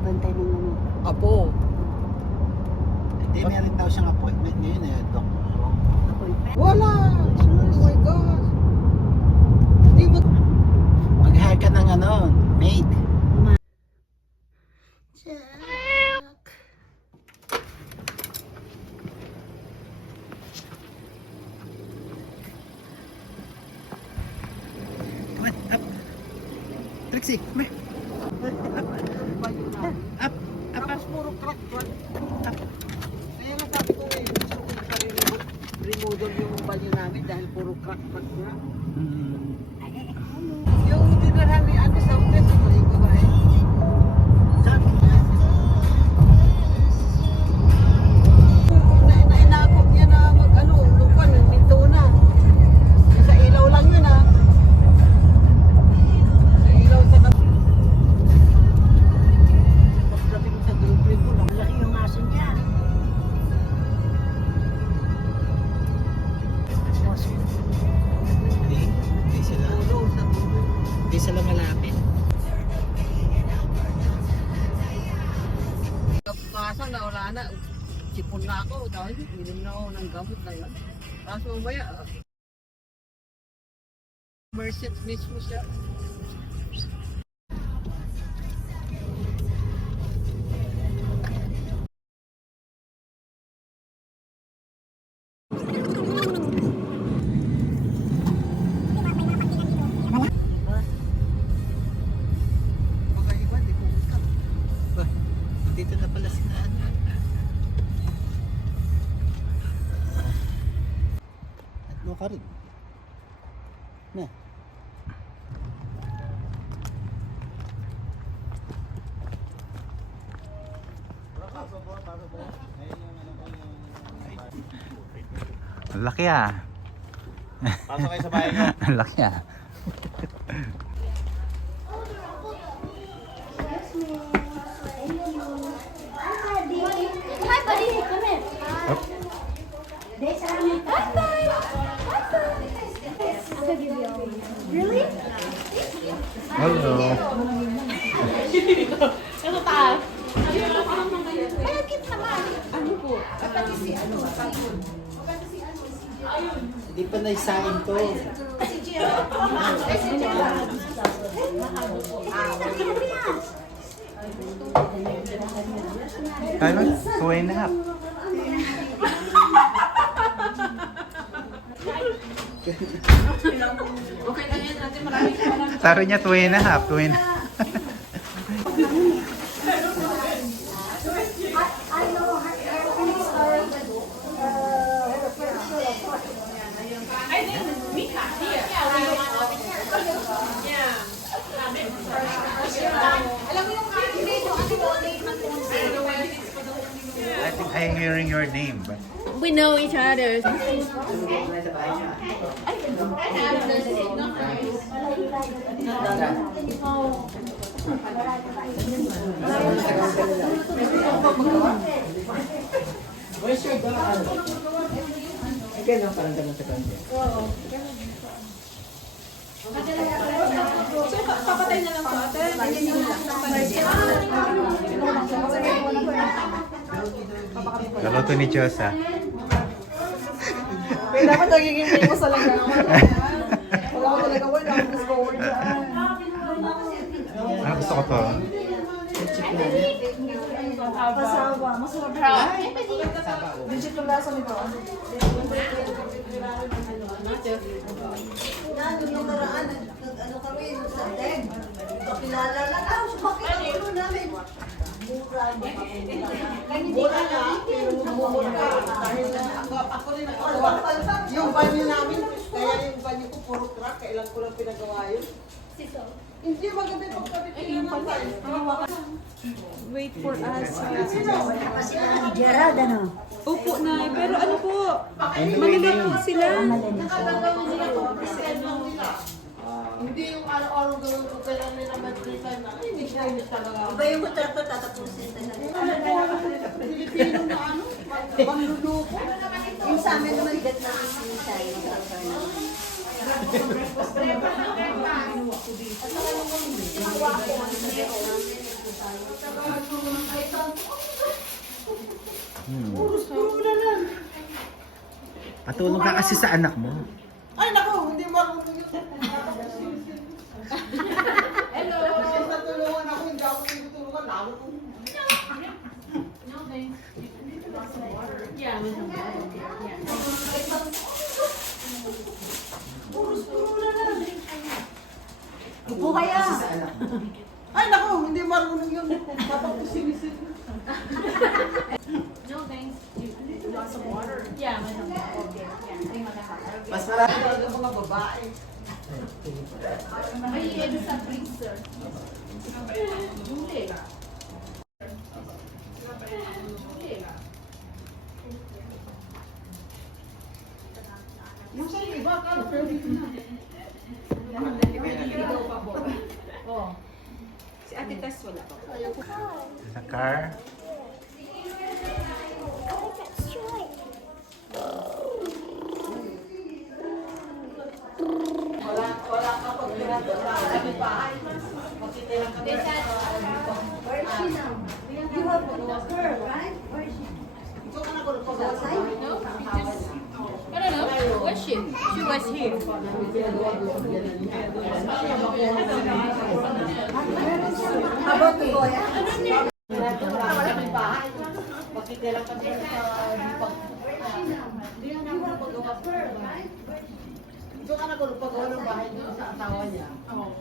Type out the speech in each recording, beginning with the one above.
Bantay ng ano. Apo. Hindi, meron daw siyang appointment ngayon eh, doktor. Wala! Oh my God! Hindi mo... Mag-hire ka ng ano, maid. Jack. Come on, up. Trixie, come here. Up, up, Tapos up. puro crack. Kaya nga sabi ko eh, gusto ko remodel yung banyo namin dahil puro crack na. Hmm. Yung dinarhan ni Ate sa ulit, yung babae. Sabi Inaakot niya na mag-ano, lupan, minto na. Sa ilaw lang yun ah. Sa ilaw sa kapit. Pagdating sa girlfriend ko, Malaki yung aso niya. Hindi sila, ulo sa dulo. hindi sila malapit. Kapukasan na wala na. Sipon na ako. Dahil inom na ako ng gamot na yun. Tapos mamaya, Merced mismo siya. Baka iba, di ko utak. Ba, dito na pala si Nana. Tatlo ka rin. Na. Ang laki ah. Pasok kayo sa bahay niyo. Ang laki ah. Hi, buddy. Come here. Really? Hello. Hindi pa naisain to. Ano? 2.5. Sabi niya 2.5. 2.5. I know her things are I think I'm hearing your name. But We know each other. Where's your dog? Ay, ganun, parang ganun sa kanya. Laloto ni Diyos ah. Pero dapat nagiging famous talaga ako. Wala ko talaga word. Ako discover dyan. Ah, gusto ko to. Pasawa. Masarap na. Digit yung lasa nito. Yung naraan, nag-ano kami sa DEG. Pakilala lang. Bakit ang ulo namin? Mura na. Pero mura ka. Dahil ako rin nakagawa. Yung banyo namin, kaya yung banyo ko puro crack. Kailan ko lang pinagawa yun. Hindi maganda yung pagkabit nila ng tayo. Wait for us. kasi na Gerald, ano? Opo na, pero ano po, malala po sila. Malala sila. Hindi yung araw-araw gawin ko kailan nila mag-free time na. Hindi siya talaga. Iba yung kontrata tatapusin talaga. Pilipino na ano, manluluko. Yung sa amin naman, igat namin sinintay. Magkakaroon namin. Patulong ka kasi sa anak mo. Ay, naku, hindi marunong yun. Hello! Kasi natulungan ako, hindi ako tinutulungan. Lalo ko. Upo kaya. Kasi sa anak mo. Ay, naku, hindi marunong yun. Papapusin-isin. Mas marami. Talaga mga babae. Yung sa iba ka, pero dito na. Si Ate Tess wala pa. Sa car. Wala ka pag pinatulang sa bahay. Makitilang ka din. Where is she now? You have her, right? Where is she? Ito ka na ko nagpagawa sa bahay. I don't know. Was she? She was here. How about the boy? Wala kang bahay. Makitilang ka din sa dipag. Ito ka na ko nagpagawa ng bahay doon sa asawa niya.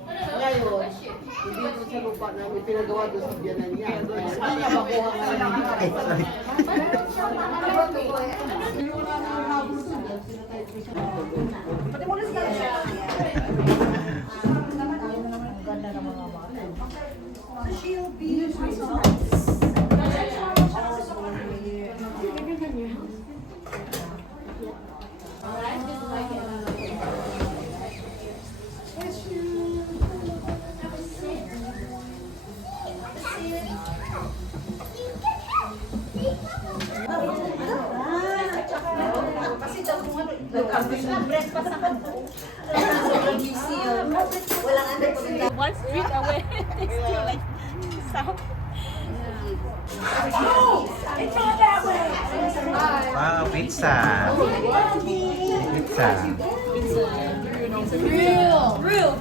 Ngayon, hindi ko sa lupa namin pinagawa doon sa biyanan niya. Saan niya makuha nga lang? How about the boy? She'll be kasi daw kung ano, breast pa sa kanto. Walang ano pagkita. One street away. They still like south. Wow, pizza. Pizza. Real.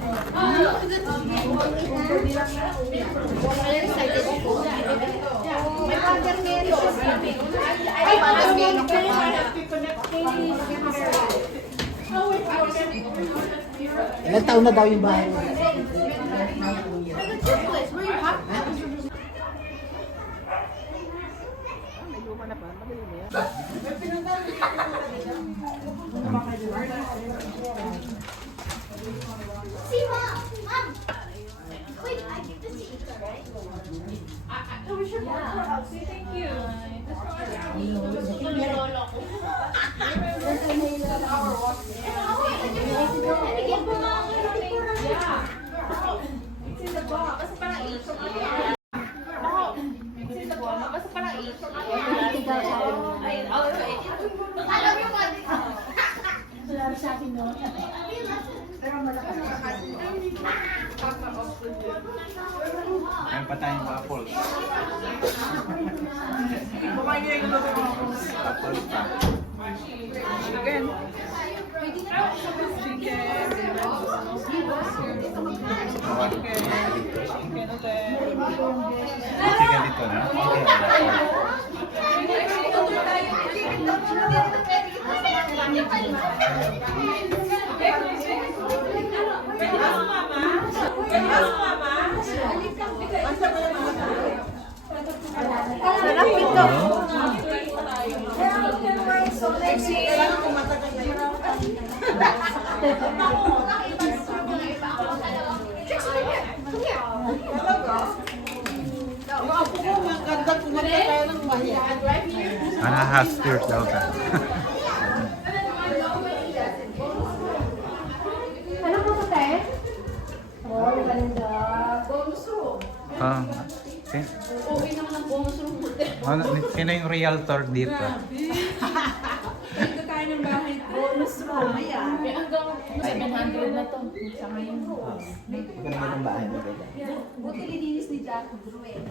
Ilang taon na daw yung bahay mo? See, Mom! Mom! Wait, I give this to Ika, right? Thank you. Nalagyan ko nga ang Yeah. It's in the box. Basta parang 8. It's in the box. Basta parang 8. Ay, alright. Alam mo ba? Sabi sa akin no. Pero malakas na siya. Meron pa tayong waffles. Waffles pa. Chicken dito, no? Sarap ito. Kailangan ko matagal na yun. Talaga? Yung apo ko, maganda kumanta tayo ng mahiya. Half-steer daw ka. Ano po ito, te? Ah, Okay naman ang bonus room hotel. sino yung realtor dito? Ito tayo ng bahay. Bonus room. Ayan. May hanggang 700 na to. Sa ngayon. Maganda ng bahay mo kaya. Buti lininis ni Jack Druel.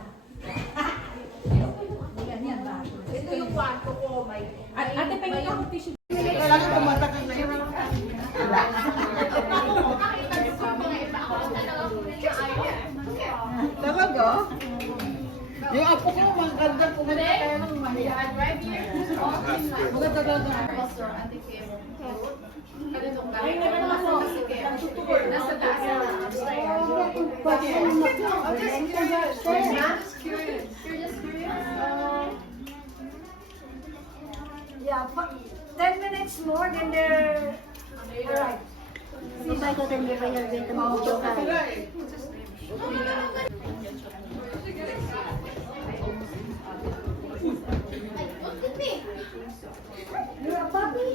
Yan ba? Ito yung kwarto ko. Ate, pwede ka mag-tissue. Kailangan tumatakay na yun. Talaga? Yung apo ko, maganda pumunta kaya ng Mahiya. Maganda talaga. Ay, meron naman ako. Nasa taas. Yeah, 10 minutes more, then they're alright. Si Michael then we're going to video Sila eh. Look at me. You're a puppy?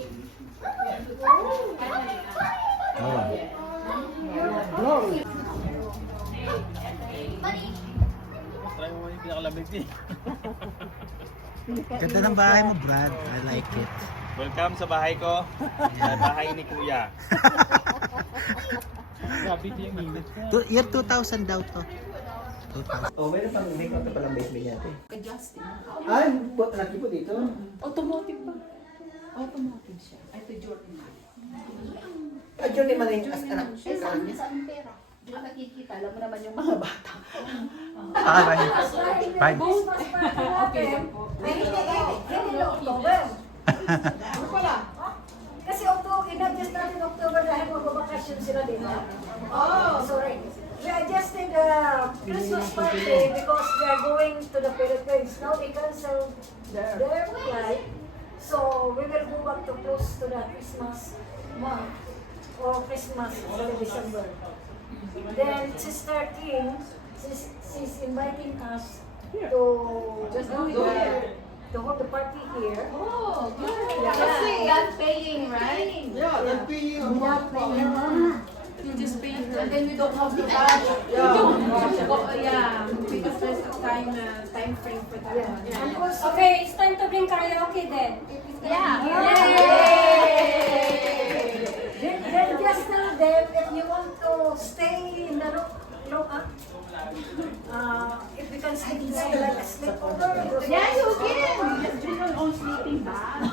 Ganda ng bahay mo, Brad. I like it. Welcome sa bahay ko. Sa bahay ni Kuya. Grabe yung init ko. Year 2000 daw to. 2000. Oh, meron pang may kaunti palang basement natin. Justin. Ah, laki po dito. Automotive pa. Automotive siya. Ito Jordan. Adyo ni Maning as anak. Saan pera? Doon nakikita. Alam mo naman yung mga bata. Bye. Bye. Christmas party natin. Ay, hindi na October. Ano pala? Kasi October, in-adjust natin October dahil magbabakasyon sila din. Oh. Sorry. We adjusted the Christmas party because they're going to the Philippines. Now they canceled their flight. So we will go back to close to the Christmas month or Christmas in December. Then Sister King, she's inviting us to just go here, to hold the party here. Oh, good. Yeah. Kasi not paying, right? Yeah, that'd be You just pay and then we don't have to charge. Yeah, because there's a time frame for that. And also, Okay, it's time to bring karaoke then. Yeah. then just tell them if you want to stay in the room, if you can sleep there like a sleepover. Yeah, you can. Just bring your own sleeping bag.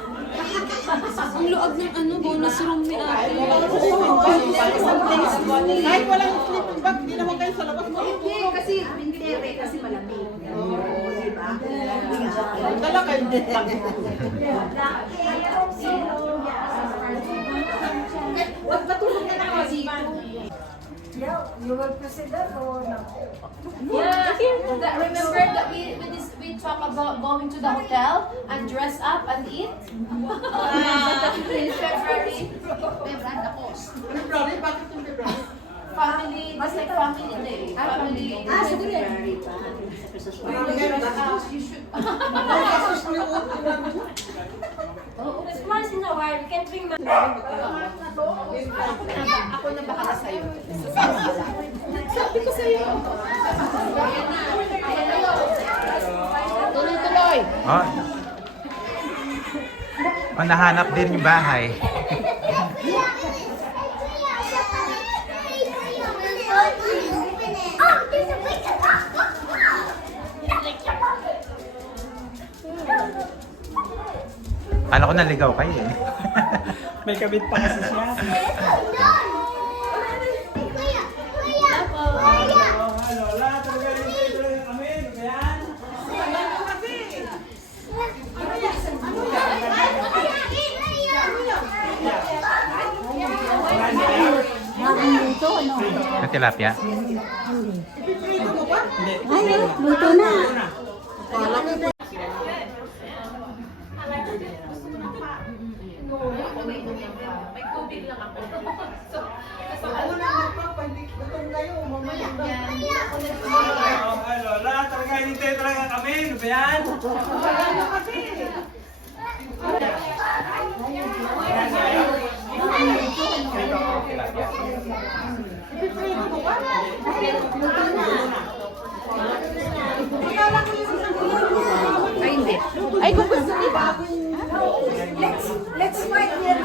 Ang luag ng ano, bonus room ni ate. kahit walang sleeping bag, hindi naman kayo sa labas mo. Hindi, kasi wintere, kasi malamig. Diba? Dala kayo. Wag matulog na lang kasi. Yeah, you will proceed that or not? Yeah, remember that we talk about going to the hotel and dress up and eat? In February. February, ako. February, bakit yung February? Family, it's like family day. Family day. February pa. You should. Gastos mo yung utin namin. It's once in a while, we can bring Ako na bahala sa'yo. Sabi ko sa'yo. Tuloy-tuloy. Oh. Oh, nahanap din yung bahay. Alam ko naligaw kayo eh. May kabit pa kasi siya. Lola, talaga dito kami. Ayan. Na tilapia. Luto na. May tubig lang ako. Ako na magpapalik. Gutom kayo, mamaya. Ay, Lola, talaga dito talaga kami. Ayan. Ipiprito mo ba? Ay, hindi. Ay, kung gusto nila. Let's fight here.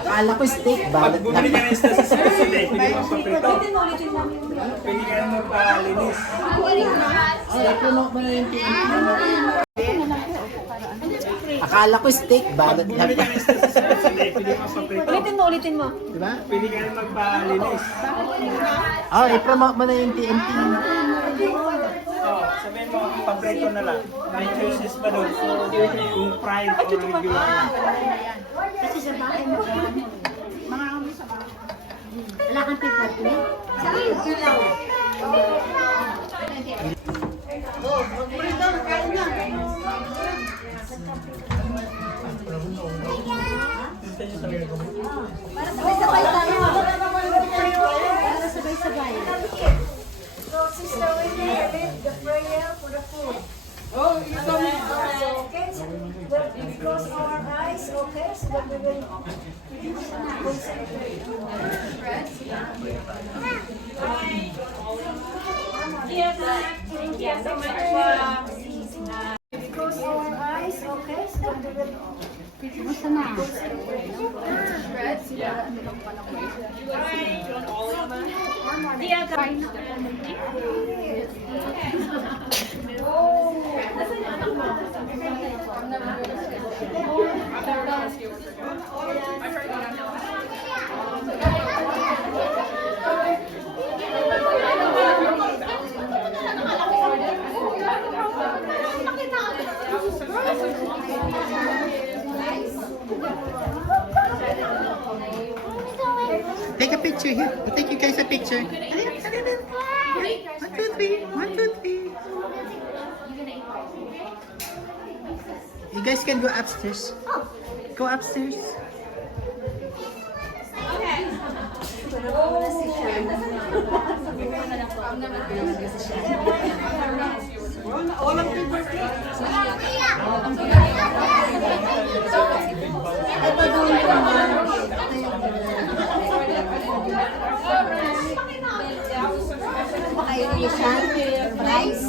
Akala ko steak ba? Bumili ka ng isda sa Saturday, pwede mo paprito. Pwede ka naman palinis. Puno mo na yung Akala ko steak ba? Bumili ka ng isda sa Saturday, pwede mo paprito. Ulitin mo. Diba? Pwede ka naman magpalinis. Oh, i-promote mo na yung TNT. Oh, sabihin mo, paprito na lang. May choices pa doon. Kung fried or regular. Wala kang tipat niya? Oh, magprito, kain na. Sabay-sabay tayo. Para sabay-sabay. So, Sister Winnie, lead the prayer for the food. Oh, ito na. Okay, so we close our eyes, okay, so that we will concentrate. We close our eyes, okay, so that we will Take a picture here. I'll take you guys a picture. 1, 2, 3. 1, 2, 3. You guys can go upstairs. Go upstairs. Walang paper plate. Nice.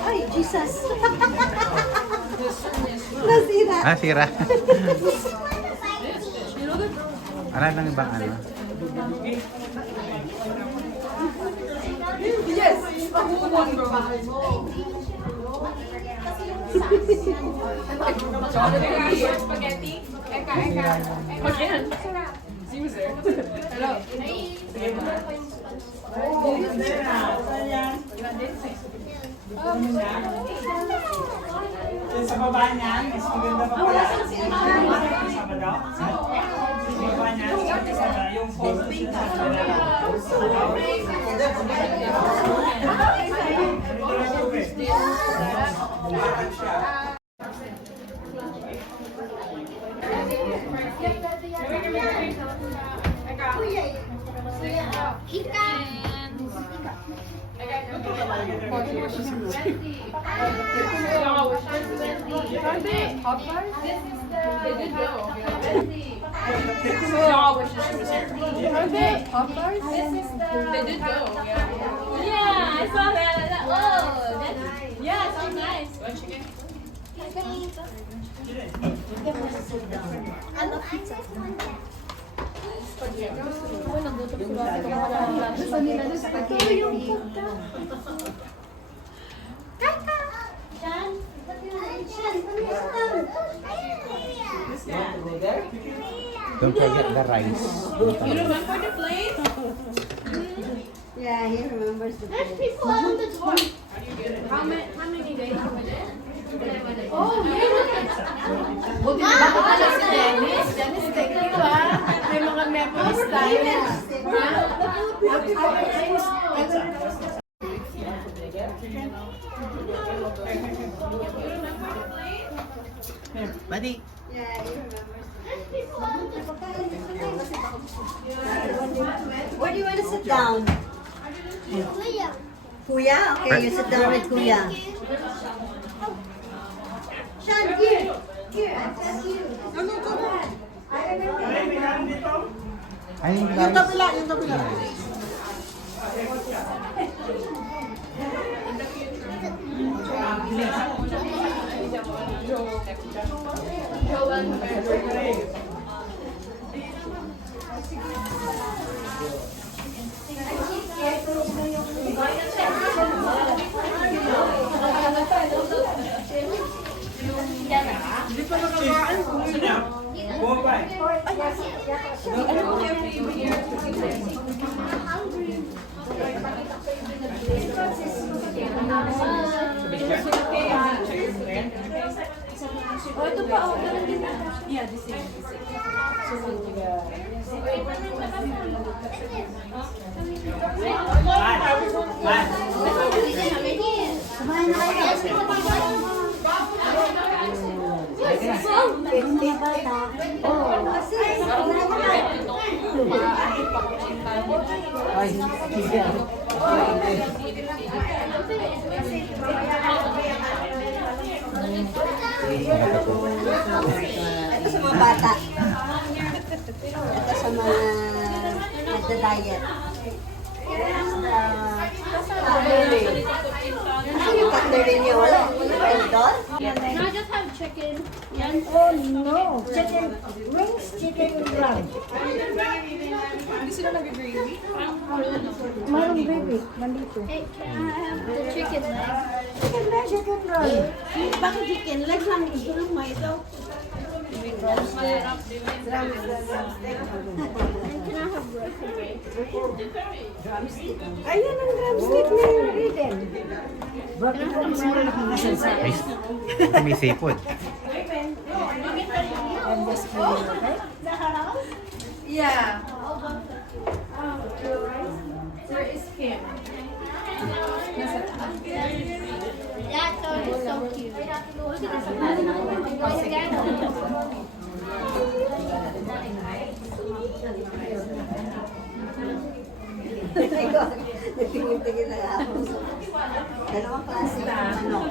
Ay, Jesus. Nasira. Ah, sira. Wala nang ibang ano. Yes, pahuhon mo bahay mo. Spaghetti. Eka. Again. User. Hello. Sa baba niyan, mas maganda pa pala. Sa baba? Sa baba niyan, yung photo siya sa baba. They did go. Yeah, I saw that. Oh, that's, yeah, so nice. One chicken. Don't forget the rice. You remember the plate? Yeah, he remembers the There's people out on the door. How many days were there? Oh, yeah. Buti na ba pala si Dennis? Dennis, thank you May mga memories tayo. Buddy. Where do you want to sit down? Kuya. Kuya? Okay, you sit down with Kuya. Sean, here. Here, I'll pass you. Ano ito? Ay, may namin dito. Ay, Yung kabila, yung kabila. Hindi pa nakakain. Gusto niya? Bumabay. Oh, ito pa, oh, ganun din. Yeah, the same. Kumain na kayo. Hindi bata. Oh, kasi. Ay, sige. Ito sa mga bata. Ito sa mga nagda-diet. Cutlery. Ano yung cutlery niyo? Wala. Wala kayo doon? Can I just have chicken? Oh no, chicken wings, chicken wrap. Hindi sila nag-gravy? Mayroong gravy, nandito. Hey, can I have the chicken leg? Chicken wrap, chicken wrap. Bakit chicken? Leg lang. Gusto lang mo ito. And can I have drumstick? Ayun ang drumstick na yung Eden. May seafood. Yeah. There is Kim. That dog is so cute. Look at Nagtingin-tingin na ako. Dalawang klase ng manok.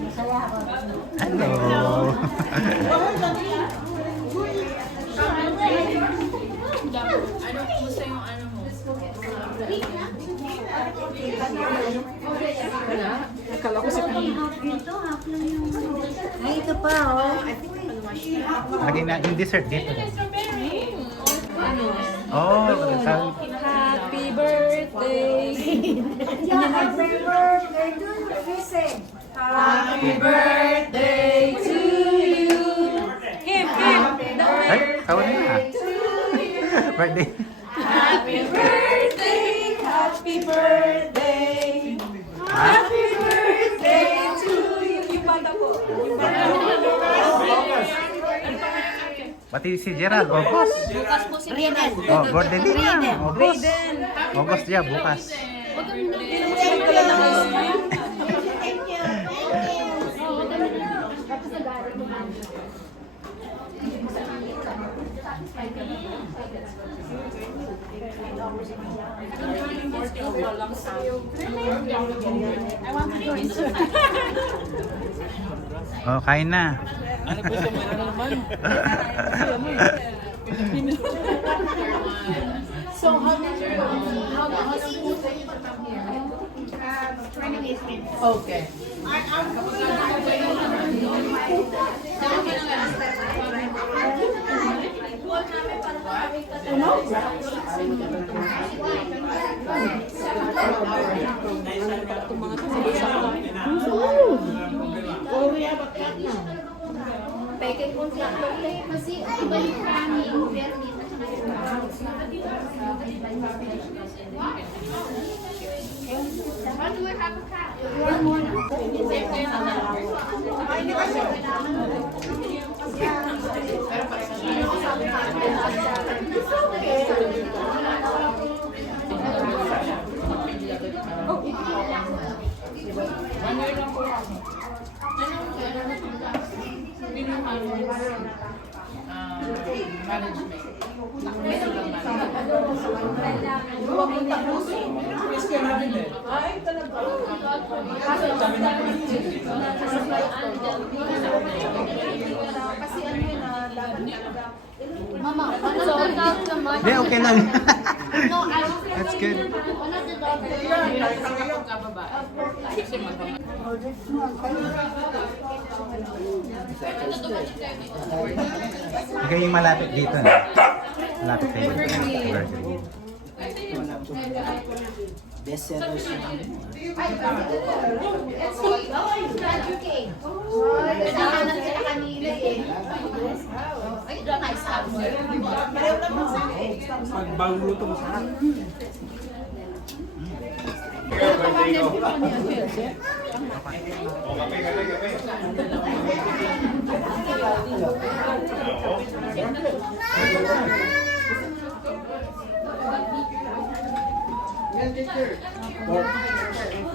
Masaya ako. Hello. Ano gusto yung ano mo? Akala ko sa kanina. Ay, ito pa, oh. Lagi na yung dessert dito. Oh, Happy birthday! Happy birthday to you, Fise. Happy birthday to you. Him, him! ay, kawan na. Birthday. Happy birthday. Happy birthday. Happy birthday to you. Yung bata ko. Pati si Gerald, August. Bukas po si Reden. Oh, birthday din niya. August. August niya, bukas. Oh, kain na. Ano gusto mo na naman? So how did you how school did you come here? 28 minutes. Okay. Peke kung kasi iba yung kami yung vermin at saka yung Why do we have a cat? One more. It's okay. Mama, ano so, naman? Hindi, okay lang. No, I don't think That's good. one of the dogs. Ikaw yung malapit dito, no? Malapit tayo dito. Evergreen. Best seller siya. Naghahanap sila kanina eh. Ay, doon nice house. Pag bagong luto mo sa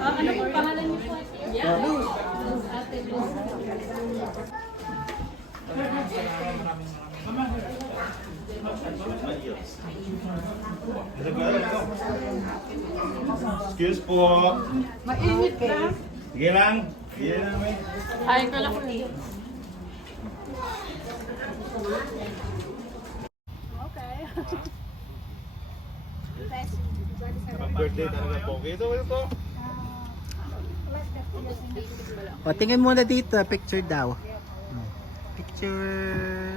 Ano po pangalan niyo po? Excuse po. Mainit ka. Sige lang. Sige lang, may. Ay, ko lang po. Birthday talaga po. Ito. O, tingin muna dito. Picture daw. Picture.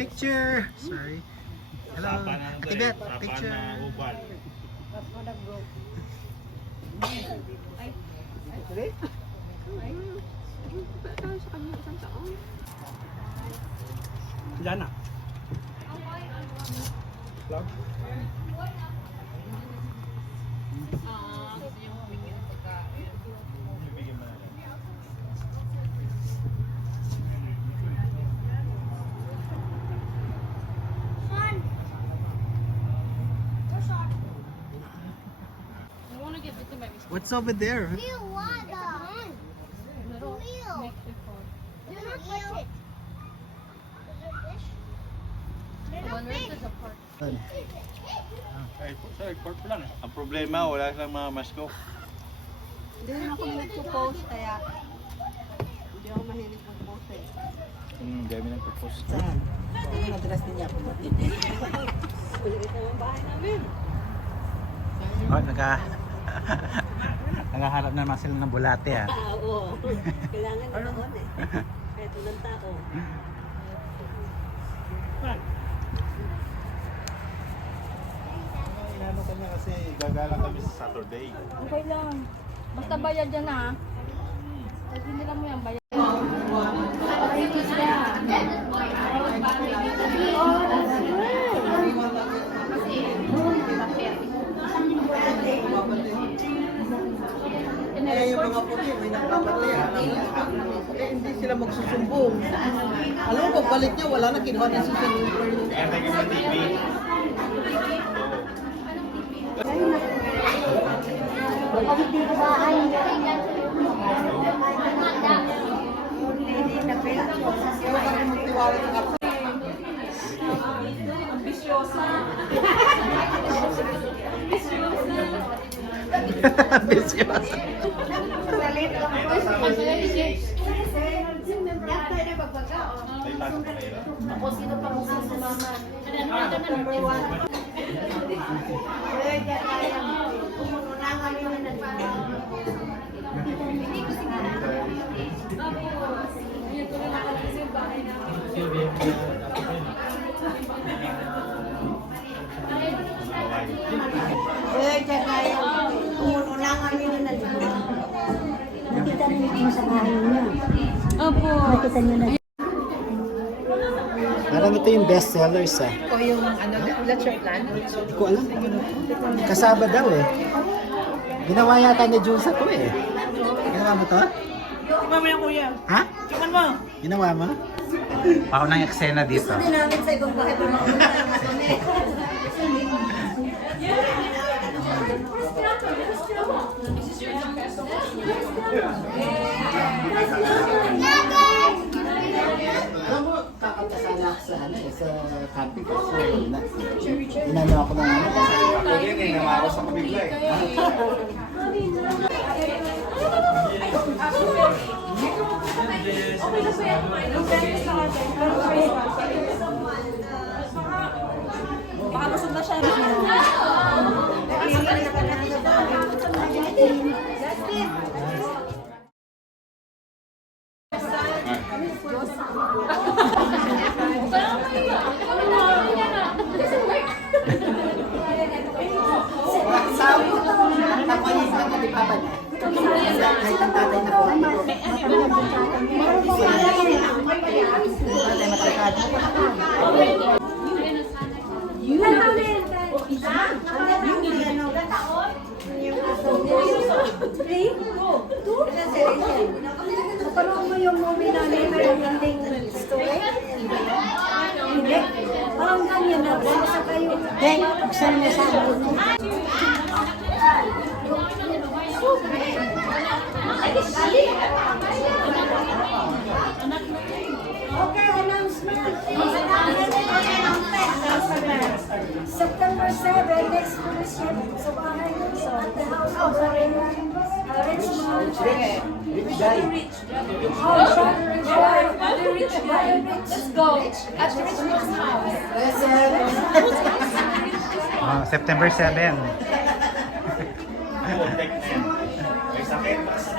Picture. Sorry. Hello. Ate Bet, picture. Ubal. Jana. Vlog? What's over there? Feel water. Feel. Do not touch it. Sorry, pork lang. Ang problema, wala silang mga masko. Hindi naman ako nagpo-post kaya hindi ako mahilig mag-post eh. Dami nagpo-post. Saan? Ang address niya ako matindi. Ito ang bahay namin. Oh, naghaharap naman sila ng bulate, ah. Oo. Kailangan na noon eh. Kahit walang tao. Inano kanya kasi gagala kami sa Saturday. Okay lang. Basta bayad yan ha. Kasi nila mo yan bayad. Kaya yung mga puti, may nagpapatay. Eh, hindi sila magsusumbong. Alam mo, pagbalik niya, wala na kinuha na si Senator. Kaya tayo sa TV. Kaya kami magtiwala sa kapatid. Ambisyosa. May tago pa kayo. Ako sino pa mo sa mama. Eh, tsaka yung pumununa kami na nalibot. Nakita niyo sa bahay niyo. Opo. Nakita niyo na. Parang ito yung best sellers, ah. O yung ano, that's your plan? Hindi ko alam. Kasaba daw eh. Ginawa yata ni Jules ako eh. Ginawa mo to? Mamaya kuya. Ha? Chukan mo. Ginawa mo? Paunang eksena dito. Gusto din namin sa ibang bahay pa mauna nga kami. Alam mo, kakanta sana ako sa camping kasi inano ako ng ano. Ako din eh, nawa ako sa kabigla eh. Baka busog na siya. Sabi ko, nakuha sa kalipapa niya. Kahit ang tatay na po. Tatay matarikado. Napanood mo yung movie namin na yung ending story? Hindi. Parang ganyan na. Basta kayo. Hey, buksan mo sa akin. Okay, announcement. September 7, next fellowship sa bahay ko at the house of Richmond. Oh, Brother Rich. Let's go. At Richmond's house. September 7. May sakit pa sa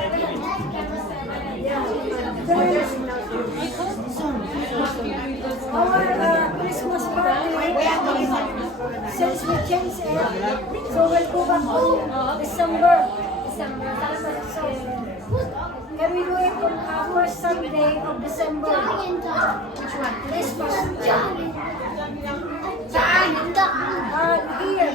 Our Christmas party, since we changed it, so we'll go back to December. So, can we do it on first Sunday of December? Christmas. Here.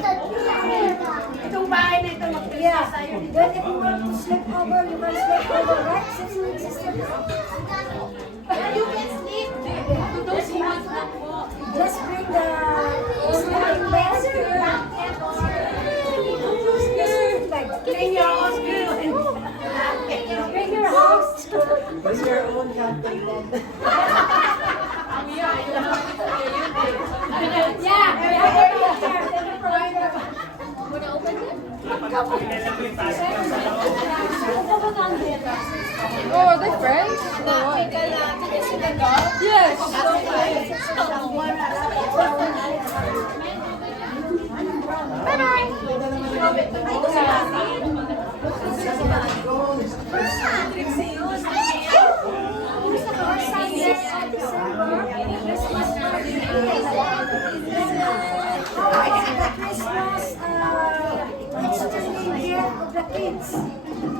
Itong bahay na ito. Yeah. Then if you want to sleep over, you can sleep over, right? Since we existed. You can sleep. Those who want to walk. Just bring the sleeping bags here. Bring your house. Bring your house. Bring your own camping bed. Oh, are they friends? Yes.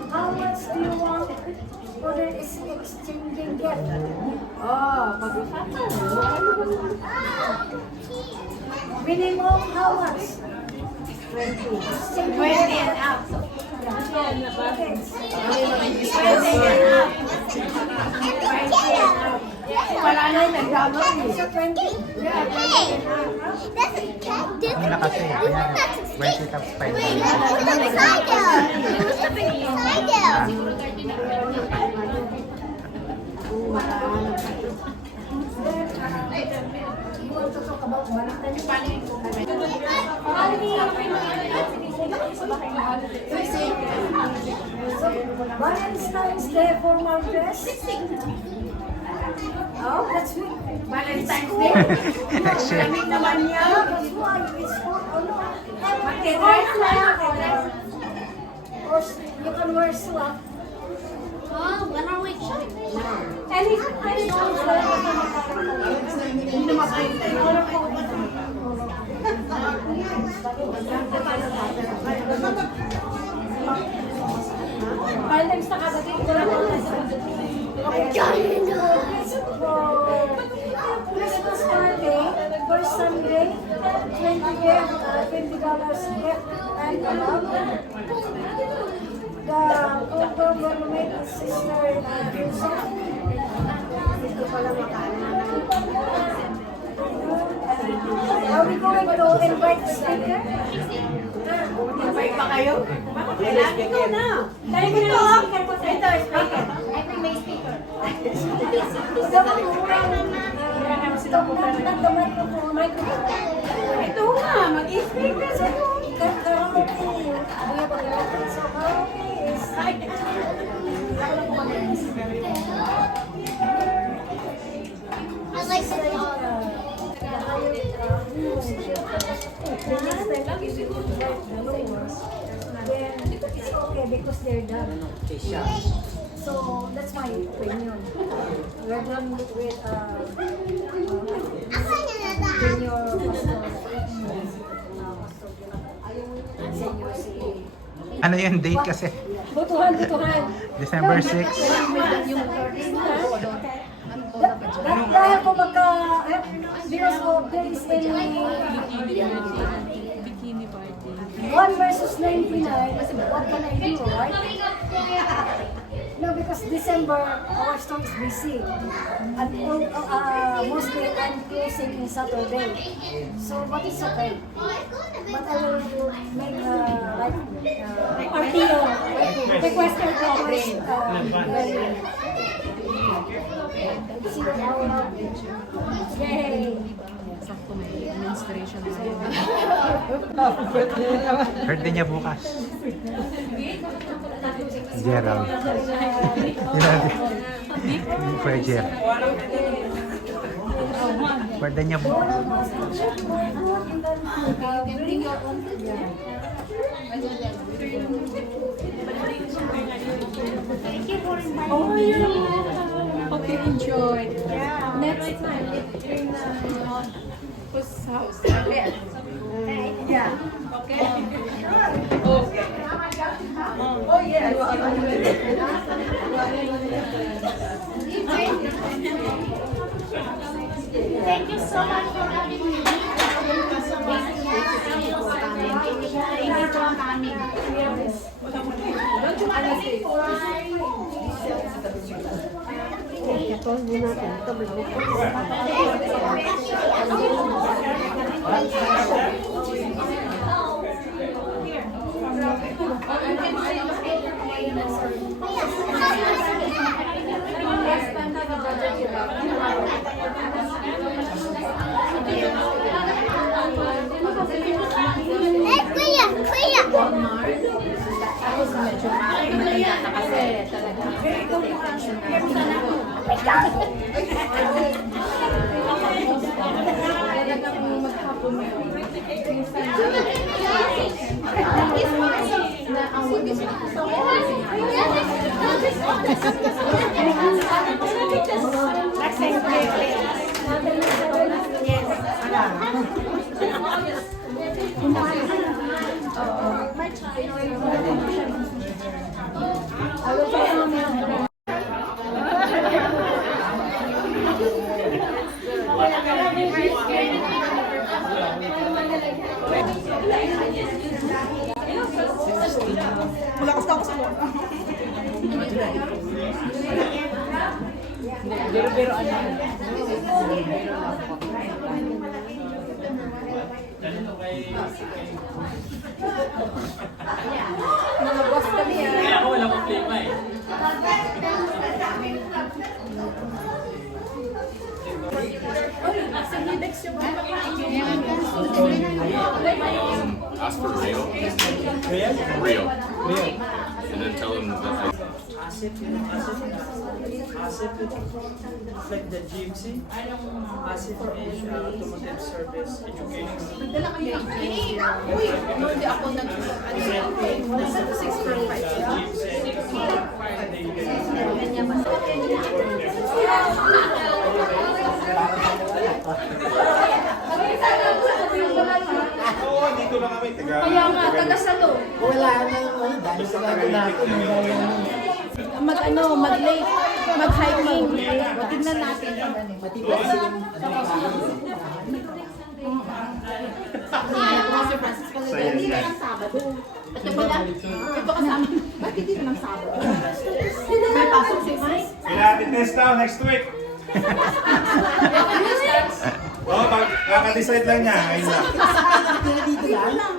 How much do you want for the exchanging gift? Minimum how much? 20 and up. Wala na yung nagdama eh. So 20? Ang na kasi, kaya 20 times 5. You want to talk about Valentine's Day formal dress? Oh, that's me. Valentine's Day. Lamig naman niya. That's why it's for Or you can wear swap. Oh, when are we shopping? Any Hindi na makaintay. Valentine's na kadating ko lang Christmas party, first Sunday, $20 gift and the program will make a sister Hindi ko pala makaano. to invite the speaker? Invite pa kayo? Ito na. Dahil ko na ang speaker ko sa ito, speaker. May speaker. Ito nga, mag-speaker sa I like Then it's okay because they're done. So that's my opinion. We're done with junior senior CA. Ano yung date kasi? Butuhan. December 6. Dahil po because of there is any 1 versus 99, what can I do, right? No, because December, our store is busy. And mostly I'm closing in Saturday. So, but it's okay. But I will make RTO, request Yay! Birthday niya bukas. Gerald. Kuya Gerald. Birthday niya bukas. Oh, yeah. Okay, enjoy. Next time, in whose house? Yeah. Okay. Okay. Oh, yes. Thank you so much for having me. Thank you so much. Thank you for coming. Kaya ako wala problema eh. Ask for real. Real? Real. Real. And then tell them that Asset, it's like the GMC. Asset is automotive service education. Oo, dito lang kami. Kaya nga, taga-salo. Wala na naman, dahil sa natin. Mag-lake, mag-hiking. Tignan natin. Matibay sila. Hindi ka ng Sabado. Ito kasama. Bakit hindi naman Sabado? May pasok si Mike. Kailangan test down next week. Oh, kaka-decide lang niya. Ayun lang.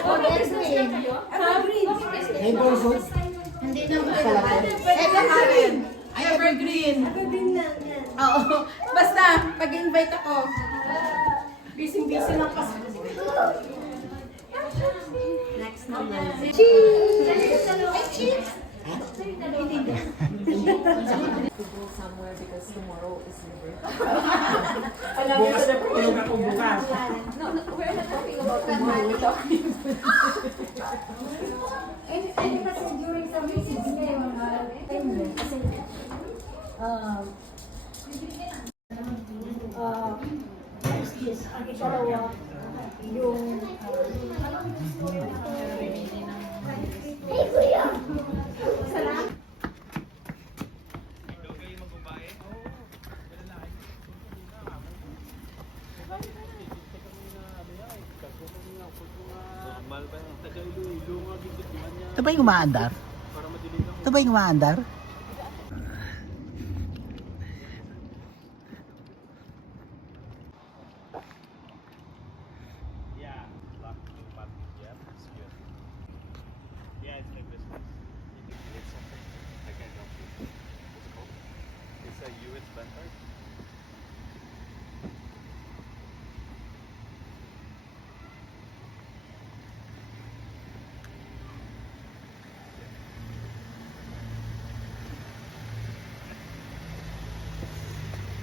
Oh, next week. Neighborhood. Hindi na evergreen. Ay, evergreen. Oo. Basta, pag-invite ako. Busy-busy lang kasi. Next naman. Cheese! Ay, cheese! Somewhere because tomorrow is your Bukas, tulog ako bukas. No, we're not talking about tomorrow. We're talking And kasi during sa message niya yung time kasi yes, ang ikalawa yung Ito ba yung umaandar? Ito ba yung umaandar? Yeah, lock the button. Yeah, it's good. Yeah, it's like this one. If you need something, I can help you. What's it called? It's a US Vanguard.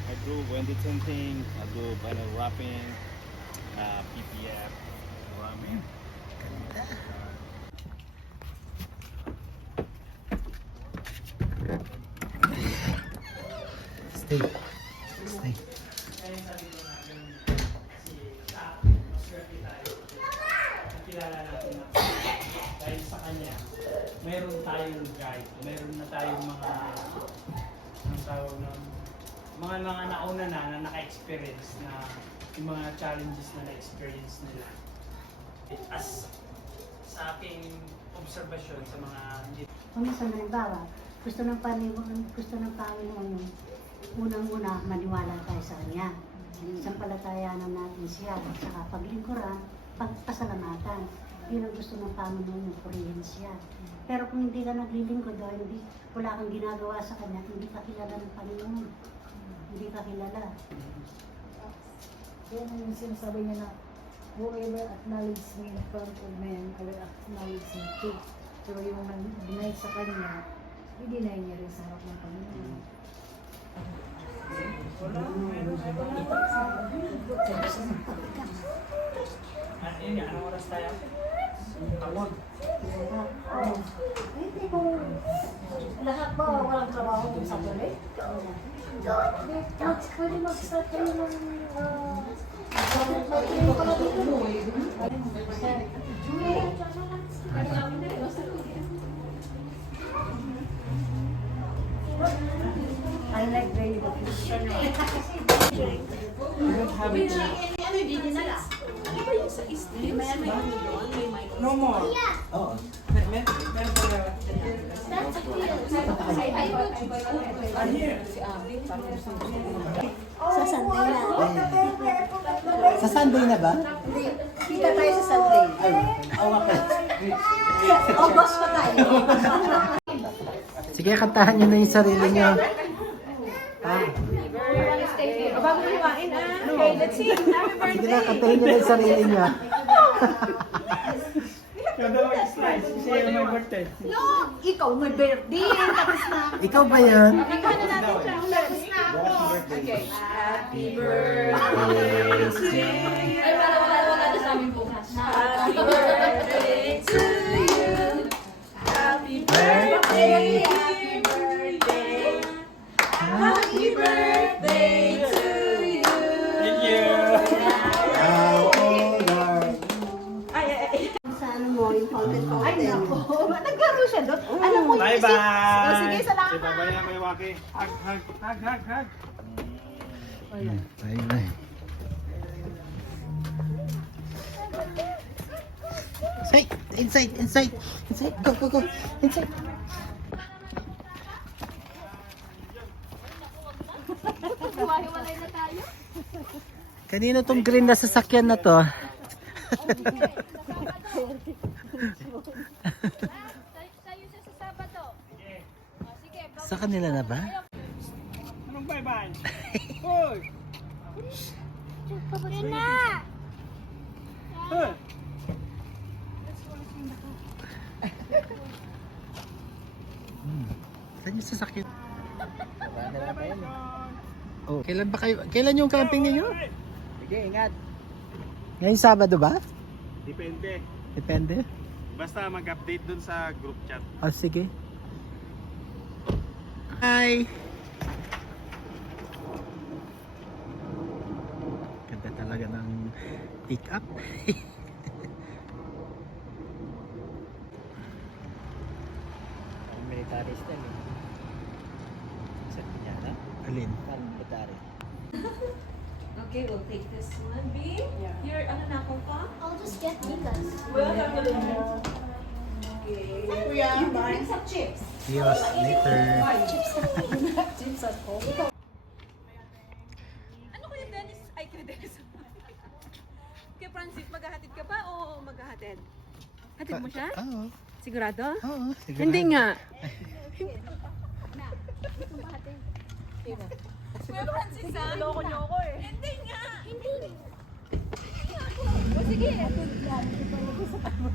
I do window tinting, I do vinyl wrapping, PPF, ramming. Stay. Stay. Nakilala natin na dahil sa kanya, meron tayong guide, meron na tayong mga ang tawag ng mga nauna na naka-experience na yung mga challenges na na-experience nila. As sa aking obserbasyon sa mga kung sa halimbawa, gusto ng Panginoon yung unang-una maniwala tayo sa Kanya. Sampalatayanan natin siya, saka paglingkuran, pagpasalamatan. Yun ang gusto ng Panginoon yung purihin siya. Pero kung hindi ka naglilingkod o hindi, wala kang ginagawa sa Kanya, hindi ka kilala ng Panginoon. Hindi ka kilala. Yan yung sinasabi niya na whoever acknowledges me in front of men, I will acknowledge him too. Pero yung nag-deny sa kanya, i-deny niya rin sa harap ng Panginoon. yun nga, anong oras tayo? Tawag. Hindi kung lahat ba walang trabaho kung sa tuloy? Pwede mag-start kayo ng I like very good. Ano yung dinala? Ano ba yung sa East? May doon, may mic. No more. Oo. Meron pa na. That's a deal. I'm here. Si Abby, parang gusto mo. Sa Sunday na. Sa Sunday na ba? Kita tayo sa Sunday. Ay, okay. August pa tayo. Sige, kantahan nyo na yung sarili nyo. Bago mo kumain, Okay, let's sing. Happy Sige birthday. na, kantahin nyo na yung sarili nyo. Yung dalawang slides, kasi yung my birthday. No, ikaw may birthday. Tapos na. Ikaw ba yun? Ikaw na natin siya. Tapos na ako. Okay. Happy birthday to you. Ay, wala na sa amin bukas. Happy birthday to you. Happy birthday. Happy birthday. Happy birthday to you. Thank you. How old are you? Sa ano mo, yung fountain. Ay, nako. Naglaro siya doon. Alam mo, Bye-bye. Oh, sige, salamat. Si Babay na may waki. Hug, hug, hug, hug, hug. Bye-bye. Inside, inside, inside, go, go, go, inside. Hiwa-hiwalay na tayo. Kanino tong green na sasakyan na to? Tayo siya sa Sabado. Sige, Sa kanila na ba? Anong bye-bye? Hoy! Yun na! Hoy! Saan yung sasakyan? Oh, kailan yung camping ninyo? Sige, ingat. Ngayong Sabado ba? Depende. Depende. Basta mag-update dun sa group chat. Oh, sige. Hi! Ganda talaga ng pick-up. Military style eh. Sa kanya na? Alin? Military. Okay, we'll take this one. B, here, ano na ako pa? I'll just get Mika's. Kuya, bye. Some chips. See you later. Chips at home. Ano kuya Dennis? Ay, kuya Dennis. Kay Francis, maghahatid ka ba o maghahatid? Hatid mo siya? Oo. Sigurado? Oo, sigurado. Hindi nga. Kuya Francis, ha? Loko niyo ako eh. Hindi nga. Hindi. O sige.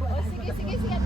O sige, sige, sige.